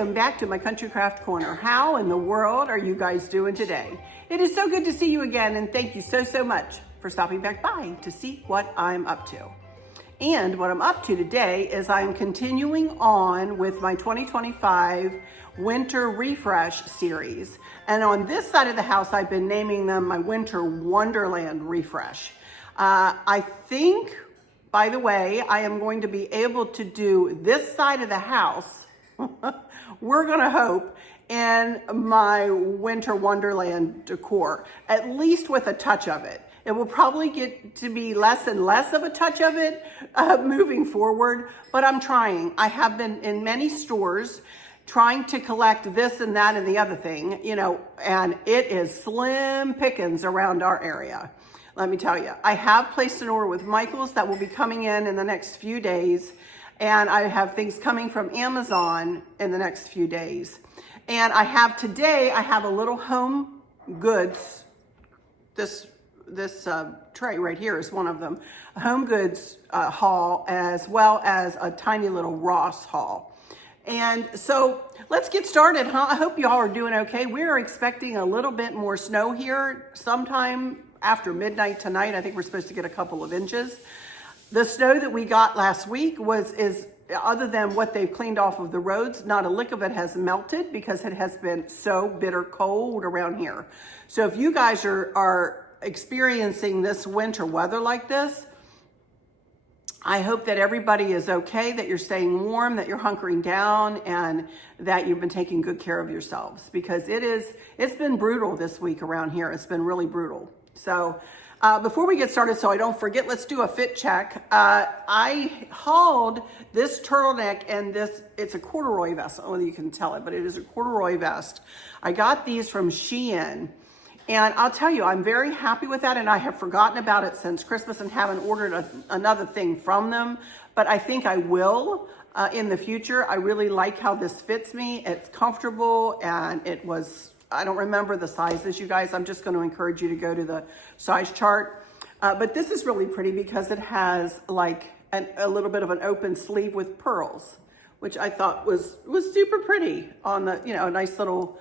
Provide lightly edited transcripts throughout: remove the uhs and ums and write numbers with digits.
welcome back to my Country Craft Corner. How in the world are you guys doing today? It is so good to see you again, and thank you so much for stopping back by to see what I'm up to. And what I'm up to today is I'm continuing on with my 2025 Winter Refresh series. And on this side of the house, I've been naming them my Winter Wonderland Refresh. I think, by the way, I am going to be able to do this side of the house, we're gonna hope, in my Winter Wonderland decor, at least with a touch of it. It will probably get to be less and less of a touch of it moving forward, but I'm trying. I have been in many stores trying to collect this and that and the other thing, you know, and it is slim pickings around our area. Let me tell you, I have placed an order with Michael's that will be coming in the next few days. And I have things coming from Amazon in the next few days. And I have today, I have a little HomeGoods, this tray right here is one of them, a HomeGoods haul, as well as a tiny little Ross haul. And so let's get started, huh? I hope you all are doing okay. We're expecting a little bit more snow here sometime after midnight tonight. I think we're supposed to get a couple of inches. The snow that we got last week is other than what they've cleaned off of the roads, not a lick of it has melted because it has been so bitter cold around here. So if you guys are experiencing this winter weather like this, I hope that everybody is okay, that you're staying warm, that you're hunkering down, and that you've been taking good care of yourselves, because it's been brutal this week around here. It's been really brutal. So before we get started, so I don't forget, let's do a fit check. I hauled this turtleneck, and it's a corduroy vest. I don't know whether you can tell it, but it is a corduroy vest. I got these from Shein, and I'll tell you, I'm very happy with that, and I have forgotten about it since Christmas and haven't ordered another thing from them, but I think I will in the future. I really like how this fits me. It's comfortable, and I don't remember the sizes, you guys. I'm just going to encourage you to go to the size chart. But this is really pretty because it has like a little bit of an open sleeve with pearls, which I thought was super pretty on the, you know, a nice little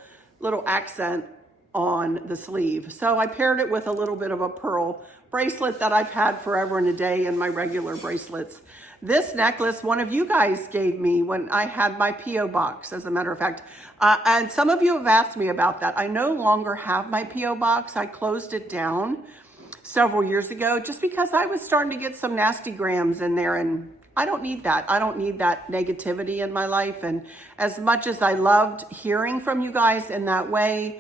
accent on the sleeve. So I paired it with a little bit of a pearl bracelet that I've had forever and a day in my regular bracelets. This necklace, one of you guys gave me when I had my P.O. box, as a matter of fact. And some of you have asked me about that. I no longer have my P.O. box. I closed it down several years ago just because I was starting to get some nasty grams in there, and I don't need that. I don't need that negativity in my life. And as much as I loved hearing from you guys in that way,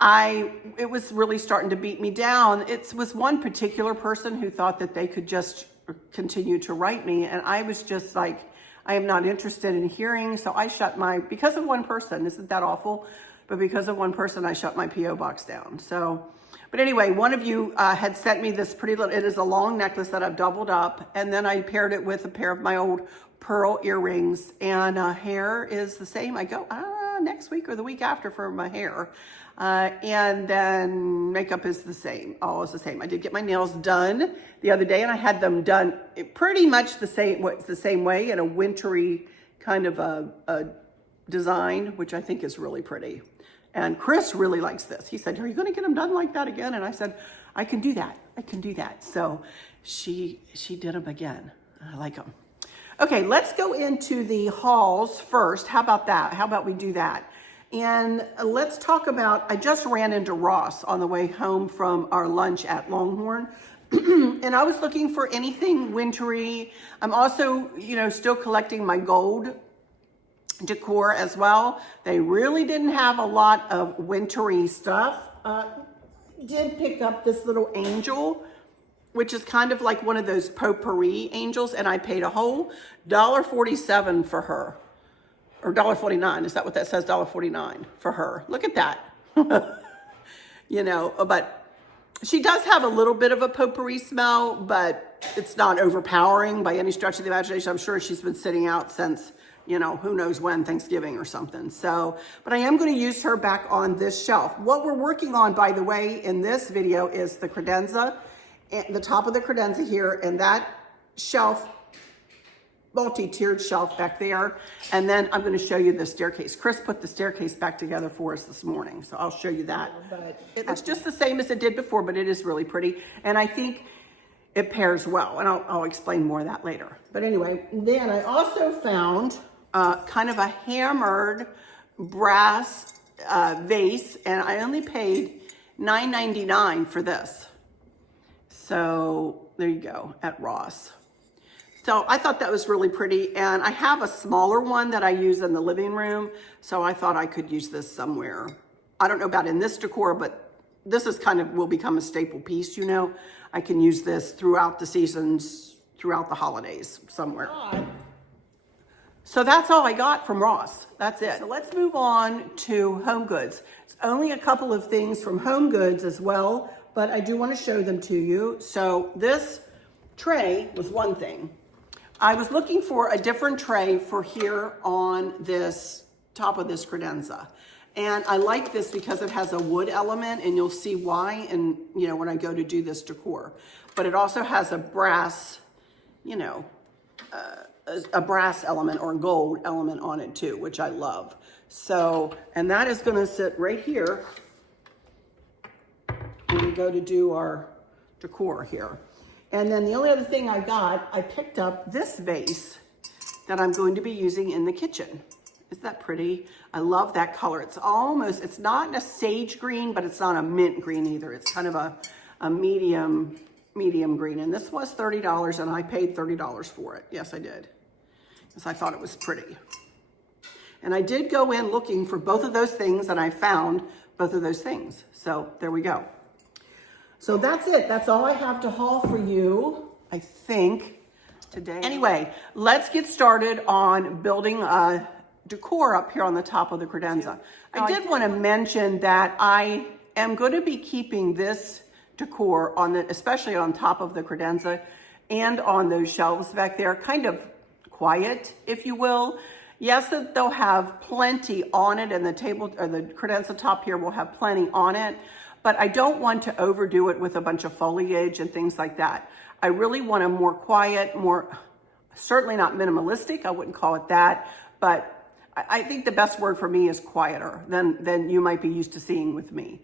it was really starting to beat me down. It was one particular person who thought that they could just continue to write me, and I was just like, I am not interested in hearing. So I shut because of one person, isn't that awful? But because of one person, I shut my P.O. box down. So, but anyway, one of you had sent me this pretty little, it is a long necklace that I've doubled up, and then I paired it with a pair of my old pearl earrings, and hair is the same. I go next week or the week after for my hair. And then makeup is the same. All is the same. I did get my nails done the other day, and I had them done pretty much the same way, in a wintry kind of a design, which I think is really pretty. And Chris really likes this. He said, "Are you going to get them done like that again?" And I said, "I can do that. I can do that." So she did them again. I like them. Okay, let's go into the hauls first. How about that? How about we do that? And let's talk about, I just ran into Ross on the way home from our lunch at Longhorn. And I was looking for anything wintry. I'm also, you know, still collecting my gold decor as well. They really didn't have a lot of wintry stuff. Did pick up this little angel, which is kind of like one of those potpourri angels, and I paid a whole $1.47 for her. Or $1.49, is that what that says? $1.49 for her. Look at that. You know, but she does have a little bit of a potpourri smell, but it's not overpowering by any stretch of the imagination. I'm sure she's been sitting out since, you know, who knows when, Thanksgiving or something. So, but I am going to use her back on this shelf. What we're working on, by the way, in this video is the credenza, the top of the credenza here, and that shelf multi-tiered shelf back there. And then I'm going to show you the staircase. Chris put the staircase back together for us this morning, so I'll show you that. But it looks just the same as it did before, but it is really pretty. And I think it pairs well, and I'll explain more of that later. But anyway, then I also found kind of a hammered brass vase, and I only paid $9.99 for this. So there you go, at Ross. So I thought that was really pretty, and I have a smaller one that I use in the living room, so I thought I could use this somewhere. I don't know about in this decor, but this is kind of will become a staple piece, you know. I can use this throughout the seasons, throughout the holidays, somewhere. So that's all I got from Ross. That's it. So let's move on to HomeGoods. It's only a couple of things from HomeGoods as well, but I do want to show them to you. So this tray was one thing. I was looking for a different tray for here on this top of this credenza. And I like this because it has a wood element, and you'll see why, and you know, when I go to do this decor. But it also has a brass, you know, a brass element or gold element on it too, which I love. So, and that is going to sit right here when we go to do our decor here. And then the only other thing I got, I picked up this vase that I'm going to be using in the kitchen. Isn't that pretty? I love that color. It's almost, it's not a sage green, but it's not a mint green either. It's kind of a medium green. And this was $30, and I paid $30 for it. Yes, I did. Because I thought it was pretty. And I did go in looking for both of those things, and I found both of those things. So there we go. So that's it. That's all I have to haul for you, I think, today. Anyway, let's get started on building a decor up here on the top of the credenza. I did want to mention that I am going to be keeping this decor on the, especially on top of the credenza and on those shelves back there, kind of quiet, if you will. Yes, they'll have plenty on it, and the table or the credenza top here will have plenty on it, but I don't want to overdo it with a bunch of foliage and things like that. I really want a more quiet, more, certainly not minimalistic, I wouldn't call it that, but I think the best word for me is quieter than you might be used to seeing with me.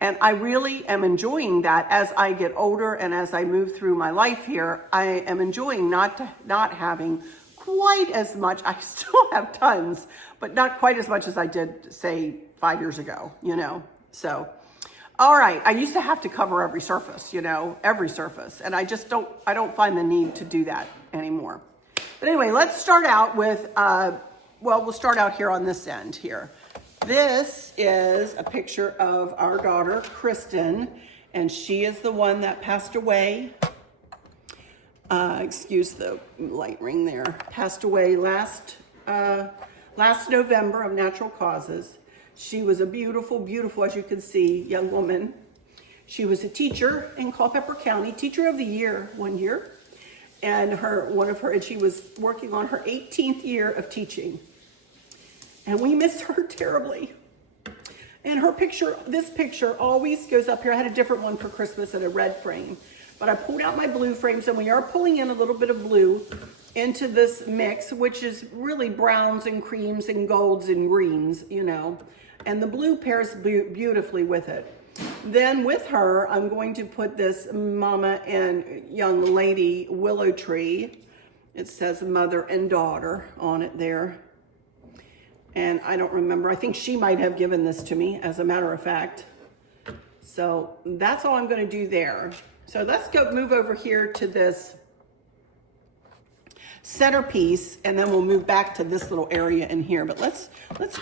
And I really am enjoying that as I get older and as I move through my life here. I am enjoying not having quite as much. I still have tons, but not quite as much as I did, say, 5 years ago, you know. So, all right, I used to have to cover every surface, you know, every surface. And I just don't find the need to do that anymore. But anyway, let's start out with, well, we'll start out here on this end here. This is a picture of our daughter, Kristen, and she is the one that passed away. Excuse the light ring there. Passed away last November of natural causes. She was a beautiful, beautiful, as you can see, young woman. She was a teacher in Culpeper County, Teacher of the Year one year, and she was working on her 18th year of teaching. And we miss her terribly. And her picture, this picture always goes up here. I had a different one for Christmas in a red frame. But I pulled out my blue frames, and we are pulling in a little bit of blue into this mix, which is really browns and creams and golds and greens, you know. And the blue pairs beautifully with it. Then with her, I'm going to put this mama and young lady willow tree. It says mother and daughter on it there. And I don't remember, I think she might have given this to me, as a matter of fact. So that's all I'm gonna do there. So let's move over here to this centerpiece, and then we'll move back to this little area in here. But let's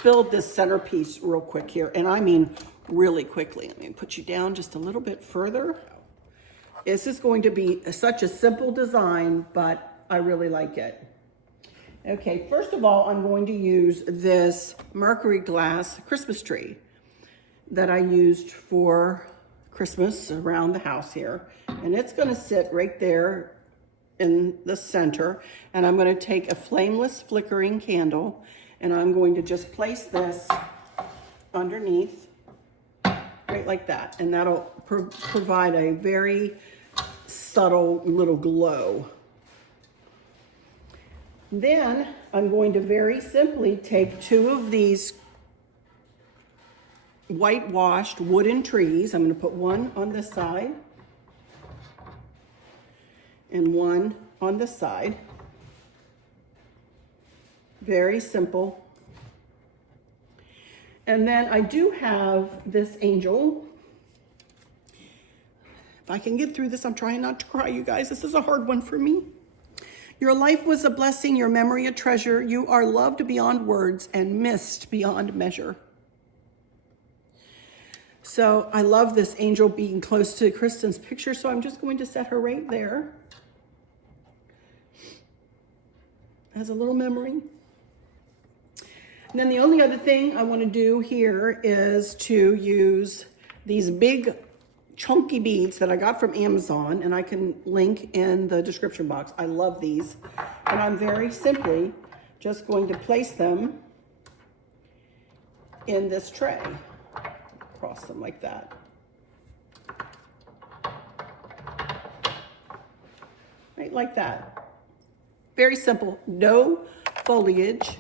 build this centerpiece real quick here, and I mean really quickly. Let me put you down just a little bit further. This is going to be such a simple design, but I really like it. Okay, first of all, I'm going to use this mercury glass Christmas tree that I used for Christmas around the house here. And it's gonna sit right there in the center. And I'm gonna take a flameless flickering candle, and I'm going to just place this underneath, right like that. And that'll provide a very subtle little glow. Then I'm going to very simply take two of these whitewashed wooden trees. I'm going to put one on this side and one on this side. Very simple. And then I do have this angel. If I can get through this, I'm trying not to cry, you guys. This is a hard one for me. Your life was a blessing, your memory a treasure. You are loved beyond words and missed beyond measure. So I love this angel being close to Kristen's picture, so I'm just going to set her right there as a little memory. And then the only other thing I want to do here is to use these big chunky beads that I got from Amazon, and I can link in the description box. I love these. And I'm very simply just going to place them in this tray. Cross them like that. Right, like that. Very simple, no foliage.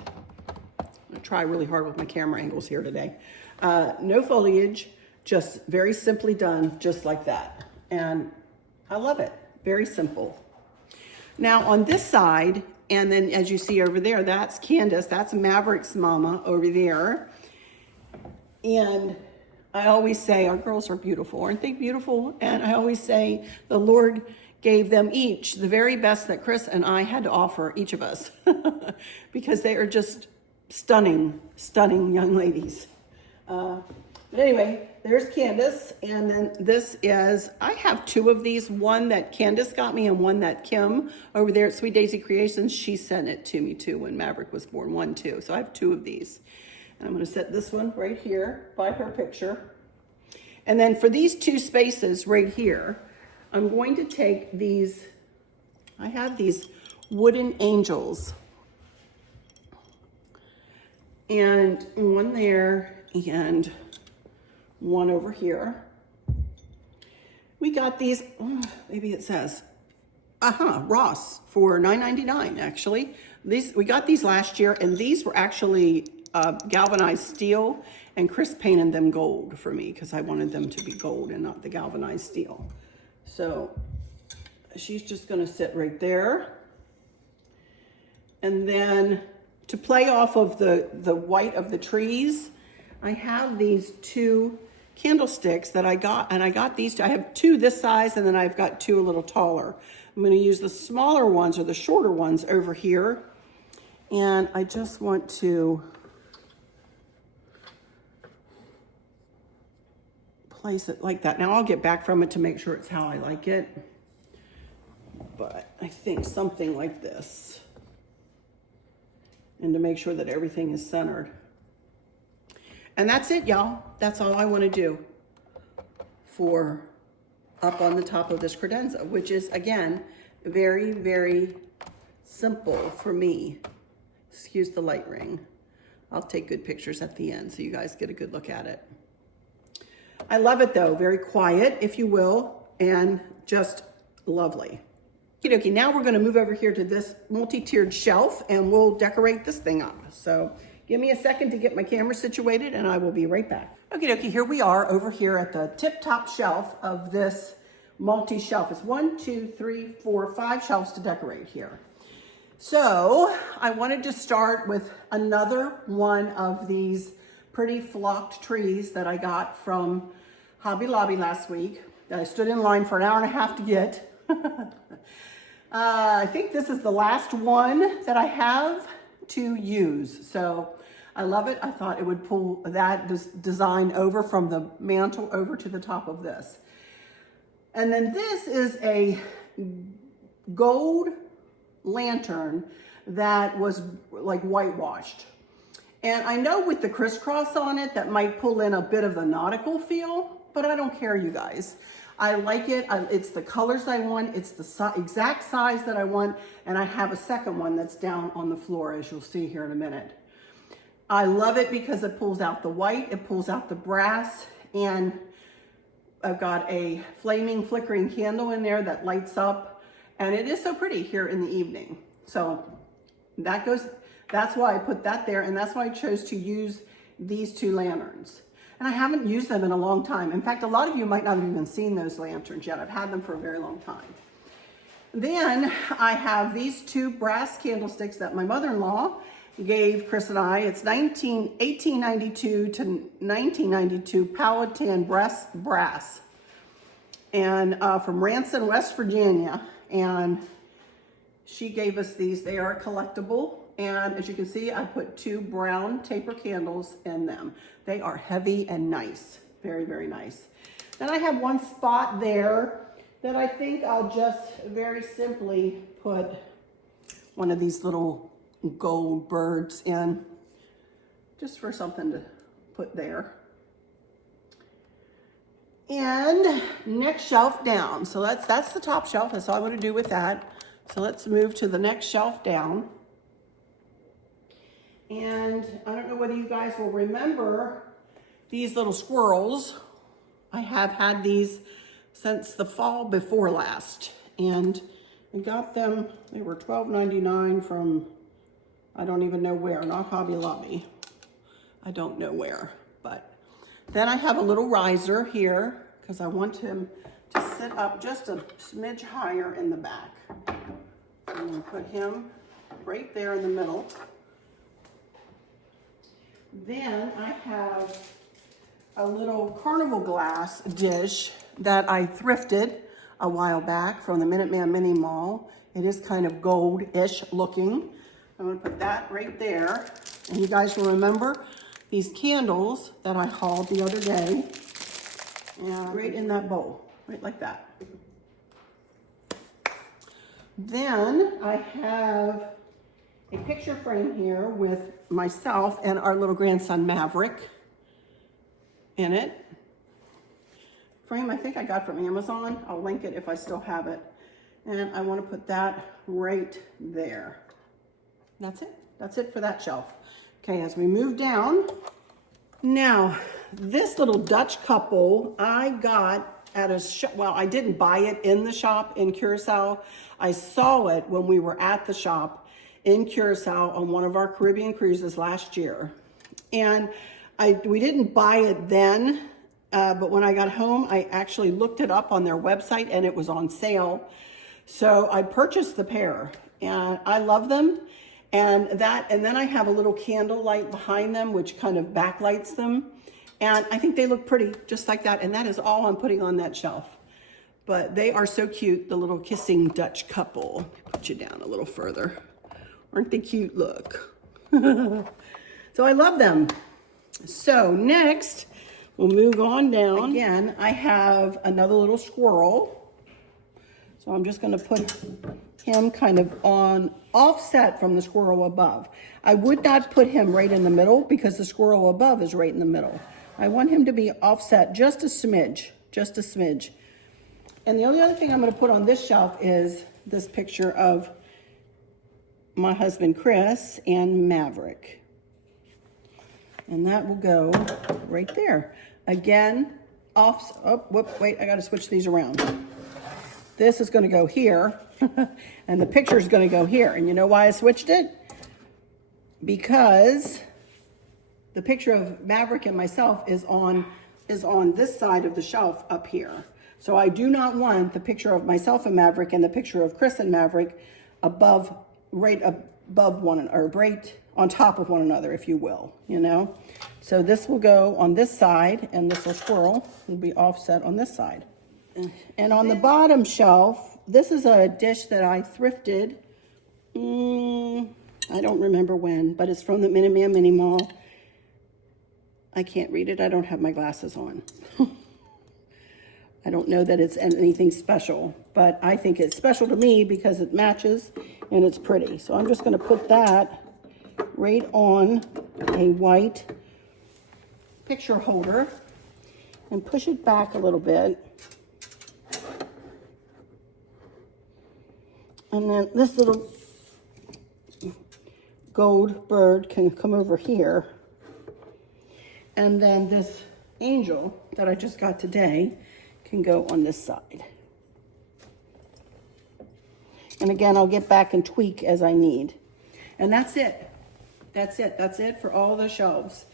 I'm gonna try really hard with my camera angles here today. No foliage, just very simply done, just like that. And I love it, very simple. Now on this side, and then as you see over there, that's Candace, that's Maverick's mama over there. And I always say, our girls are beautiful, aren't they beautiful? And I always say, the Lord gave them each the very best that Chris and I had to offer, each of us, because they are just stunning, stunning young ladies. But anyway, there's Candace, and then this is, I have two of these, one that Candace got me and one that Kim over there at Sweet Daisy Creations, she sent it to me too when Maverick was born, one too. So I have two of these. And I'm gonna set this one right here by her picture. And then for these two spaces right here, I'm going to take these, I have these wooden angels. And one there and one over here. We got these, maybe it says, Ross for $9.99 actually. We got these last year, and these were actually galvanized steel, and Chris painted them gold for me because I wanted them to be gold and not the galvanized steel. So she's just gonna sit right there. And then to play off of the white of the trees, I have these two candlesticks that I got, and I got these two. I have two this size, and then I've got two a little taller. I'm gonna use the smaller ones or the shorter ones over here. And I just want to place it like that. Now I'll get back from it to make sure it's how I like it. But I think something like this. And to make sure that everything is centered. And that's it, y'all. That's all I want to do for up on the top of this credenza, which is, again, very, very simple for me. Excuse the light ring. I'll take good pictures at the end so you guys get a good look at it. I love it though, very quiet, if you will, and just lovely. Okie dokie, now we're gonna move over here to this multi-tiered shelf and we'll decorate this thing up. So give me a second to get my camera situated and I will be right back. Okie dokie, here we are over here at the tip-top shelf of this multi-shelf. It's 1, 2, 3, 4, 5 shelves to decorate here. So I wanted to start with another one of these pretty flocked trees that I got from Hobby Lobby last week that I stood in line for an hour and a half to get. I think this is the last one that I have to use. So I love it. I thought it would pull that design over from the mantle over to the top of this. And then this is a gold lantern that was like whitewashed. And I know with the crisscross on it, that might pull in a bit of a nautical feel, but I don't care, you guys. I like it. It's the colors I want. It's the exact size that I want. And I have a second one that's down on the floor, as you'll see here in a minute. I love it because it pulls out the white, it pulls out the brass, and I've got a flaming, flickering candle in there that lights up. And it is so pretty here in the evening. So that's why I put that there, and that's why I chose to use these two lanterns. And I haven't used them in a long time. In fact, a lot of you might not have even seen those lanterns yet. I've had them for a very long time. Then I have these two brass candlesticks that my mother-in-law gave Chris and I. It's 1892 to 1992 Powhatan brass. And from Ranson, West Virginia. And she gave us these. They are collectible. And as you can see, I put two brown taper candles in them. They are heavy and nice. Very, very nice. Then I have one spot there that I think I'll just very simply put one of these little gold birds in, just for something to put there. And next shelf down. So that's the top shelf. That's all I'm going to do with that. So let's move to the next shelf down. And I don't know whether you guys will remember these little squirrels. I have had these since the fall before last. And I got them, they were $12.99 from, I don't even know where, not Hobby Lobby. I don't know where, but then I have a little riser here because I want him to sit up just a smidge higher in the back. I'm going to put him right there in the middle. Then I have a little carnival glass dish that I thrifted a while back from the Minuteman Mini Mall. It is kind of gold-ish looking. I'm going to put that right there. And you guys will remember these candles that I hauled the other day. And right in that bowl, right like that. Then I have a picture frame here with myself and our little grandson Maverick in it. Frame I think I got from Amazon. I'll link it if I still have it. And I want to put that right there. That's it. That's it for that shelf. Okay, as we move down. Now, this little Dutch couple I got at a shop. Well, I didn't buy it in the shop in Curacao. I saw it when we were at the shop in Curacao on one of our Caribbean cruises last year. And we didn't buy it then, but when I got home, I actually looked it up on their website and it was on sale. So I purchased the pair and I love them. And then I have a little candle light behind them, which kind of backlights them. And I think they look pretty just like that. And that is all I'm putting on that shelf. But they are so cute, the little kissing Dutch couple. Put you down a little further. Aren't they cute? Look. So I love them. So next, we'll move on down. Again, I have another little squirrel. So I'm just going to put him kind of on offset from the squirrel above. I would not put him right in the middle because the squirrel above is right in the middle. I want him to be offset just a smidge, just a smidge. And the only other thing I'm going to put on this shelf is this picture of my husband Chris and Maverick. And that will go right there. Again, wait, I got to switch these around. This is going to go here, and the picture is going to go here. And you know why I switched it? Because the picture of Maverick and myself is on this side of the shelf up here. So I do not want the picture of myself and Maverick and the picture of Chris and Maverick right above one, or right on top of one another, if you will, you know? So this will go on this side, and this little squirrel will be offset on this side. And on the bottom shelf, this is a dish that I thrifted. I don't remember when, but it's from the Minuteman Mini Mall. I can't read it. I don't have my glasses on. I don't know that it's anything special, but I think it's special to me because it matches and it's pretty. So I'm just going to put that right on a white picture holder and push it back a little bit. And then this little gold bird can come over here. And then this angel that I just got today can go on this side. And again, I'll get back and tweak as I need. And that's it. That's it. That's it for all the shelves.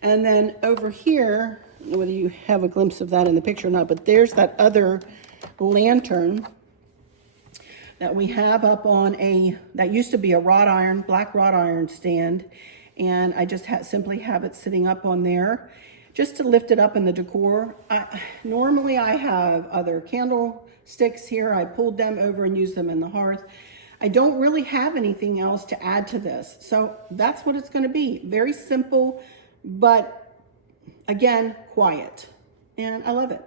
And then over here, I don't know whether you have a glimpse of that in the picture or not, but there's that other lantern that we have up on that used to be a black wrought iron stand. And I just simply have it sitting up on there just to lift it up in the decor. Normally I have other candlesticks here. I pulled them over and used them in the hearth. I don't really have anything else to add to this. So that's what it's gonna be. Very simple, but again, quiet. And I love it.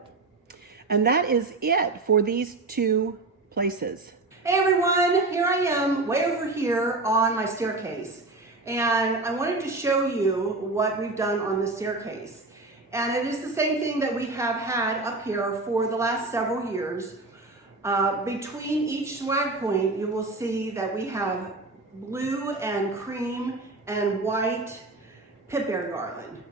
And that is it for these two places. Hey everyone, here I am way over here on my staircase. And I wanted to show you what we've done on the staircase. And it is the same thing that we have had up here for the last several years. Between each swag point, you will see that we have blue and cream and white pipberry garland.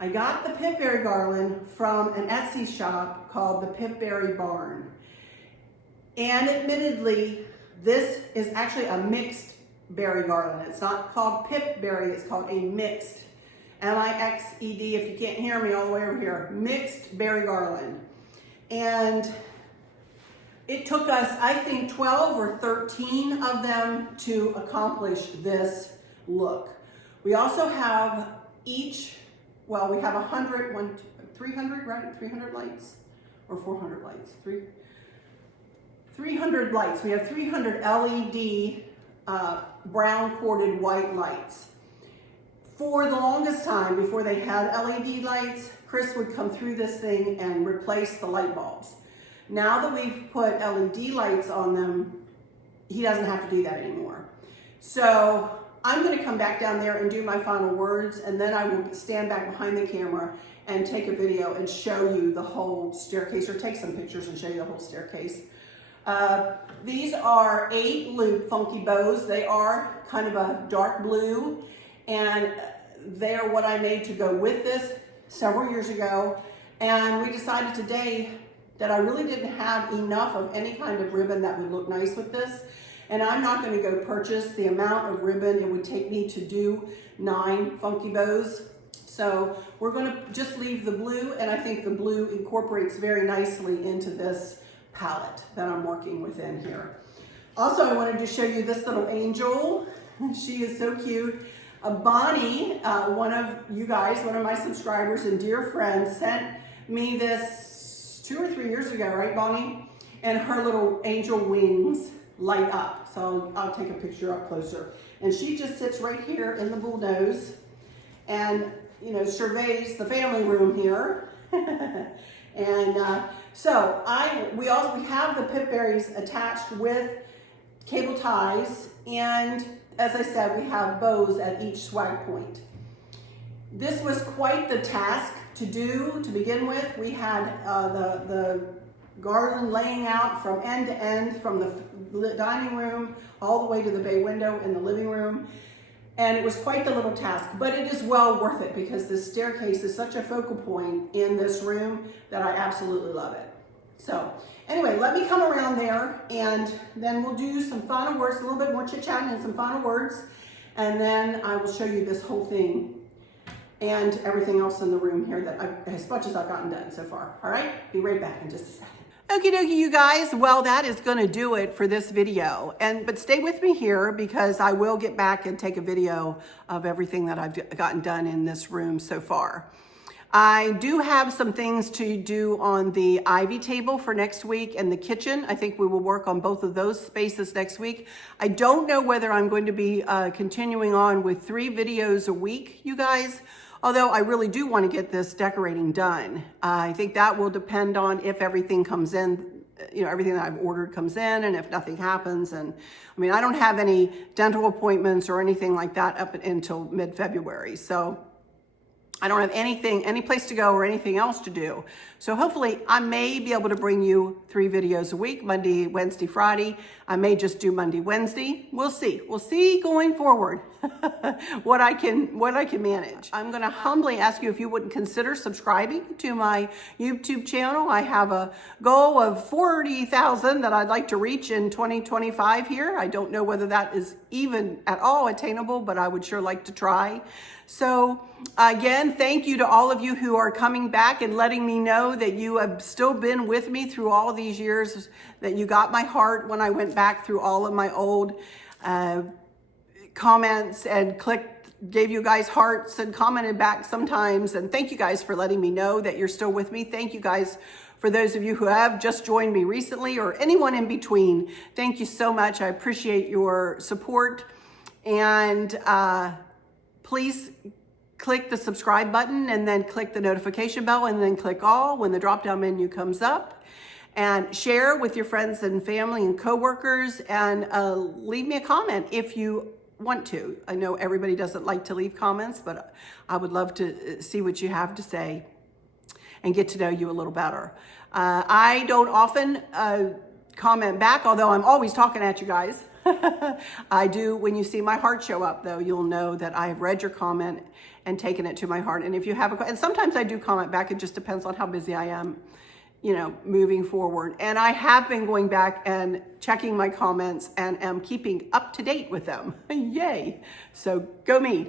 I got the pipberry garland from an Etsy shop called the Pipberry Barn. And admittedly, this is actually a mixed berry garland. It's not called pipberry, it's called a mixed, M-I-X-E-D, if you can't hear me all the way over here, mixed berry garland. And it took us, I think, 12 or 13 of them to accomplish this look. We also have we have 300, right? 300 lights or 400 lights? 300 lights. We have 300 LED brown corded white lights. For the longest time, before they had LED lights, Chris would come through this thing and replace the light bulbs. Now that we've put LED lights on them, he doesn't have to do that anymore. So I'm going to come back down there and do my final words, and then I will stand back behind the camera and take a video and show you the whole staircase, or take some pictures and show you the whole staircase. These are 8 loop funky bows. They are kind of a dark blue, and they are what I made to go with this several years ago. And we decided today that I really didn't have enough of any kind of ribbon that would look nice with this. And I'm not going to go purchase the amount of ribbon it would take me to do 9 funky bows. So we're going to just leave the blue, and I think the blue incorporates very nicely into this palette that I'm working within here. Also, I wanted to show you this little angel. She is so cute. Bonnie, one of you guys, one of my subscribers and dear friends, sent me this 2 or 3 years ago, right, Bonnie? And her little angel wings light up. So I'll take a picture up closer. And she just sits right here in the bullnose and, you know, surveys the family room here. And so we have the pipberries attached with cable ties, and as I said, we have bows at each swag point. This was quite the task to do to begin with. We had the garland laying out from end to end, from the dining room all the way to the bay window in the living room. And it was quite the little task, but it is well worth it because this staircase is such a focal point in this room that I absolutely love it. So anyway, let me come around there, and then we'll do some final words, a little bit more chit-chatting and some final words. And then I will show you this whole thing and everything else in the room here that as much as I've gotten done so far. All right, be right back in just a second. Okie dokie, you guys. Well, that is going to do it for this video. But stay with me here because I will get back and take a video of everything that I've gotten done in this room so far. I do have some things to do on the ivy table for next week and the kitchen. I think we will work on both of those spaces next week. I don't know whether I'm going to be continuing on with 3 videos a week, you guys, although I really do want to get this decorating done. I think that will depend on if everything comes in, you know, everything that I've ordered comes in, and if nothing happens. And I mean, I don't have any dental appointments or anything like that up until mid-February. So I don't have any place to go or anything else to do. So hopefully I may be able to bring you 3 videos a week, Monday, Wednesday, Friday. I may just do Monday, Wednesday. We'll see. We'll see going forward what I can manage. I'm gonna humbly ask you if you wouldn't consider subscribing to my YouTube channel. I have a goal of 40,000 that I'd like to reach in 2025 here. I don't know whether that is even at all attainable, but I would sure like to try. So again, thank you to all of you who are coming back and letting me know that you have still been with me through all of these years, that you got my heart when I went back through all of my old comments and gave you guys hearts and commented back sometimes. And thank you guys for letting me know that you're still with me. Thank you guys for those of you who have just joined me recently or anyone in between. Thank you so much. I appreciate your support. And please click the subscribe button and then click the notification bell and then click all when the drop-down menu comes up, and share with your friends and family and coworkers, and leave me a comment if you want to. I know everybody doesn't like to leave comments, but I would love to see what you have to say and get to know you a little better. I don't often comment back, although I'm always talking at you guys. I do. When you see my heart show up, though, you'll know that I have read your comment and taken it to my heart. And if you have and sometimes I do comment back. It just depends on how busy I am, moving forward. And I have been going back and checking my comments and am keeping up to date with them. Yay. So go me.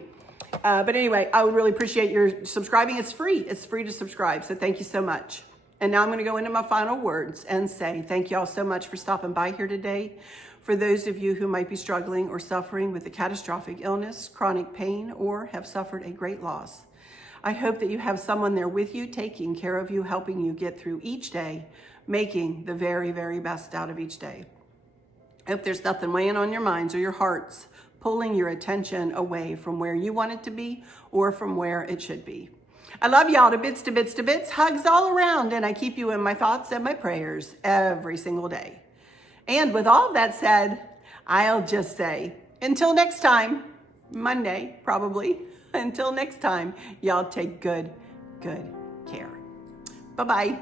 But anyway, I would really appreciate your subscribing. It's free. It's free to subscribe. So thank you so much. And now I'm going to go into my final words and say thank you all so much for stopping by here today. For those of you who might be struggling or suffering with a catastrophic illness, chronic pain, or have suffered a great loss, I hope that you have someone there with you, taking care of you, helping you get through each day, making the very, very best out of each day. I hope there's nothing weighing on your minds or your hearts, pulling your attention away from where you want it to be or from where it should be. I love y'all to bits, to bits, to bits. Hugs all around, and I keep you in my thoughts and my prayers every single day. And with all of that said, I'll just say, until next time, Monday, probably. Until next time, y'all take good care. Bye-bye.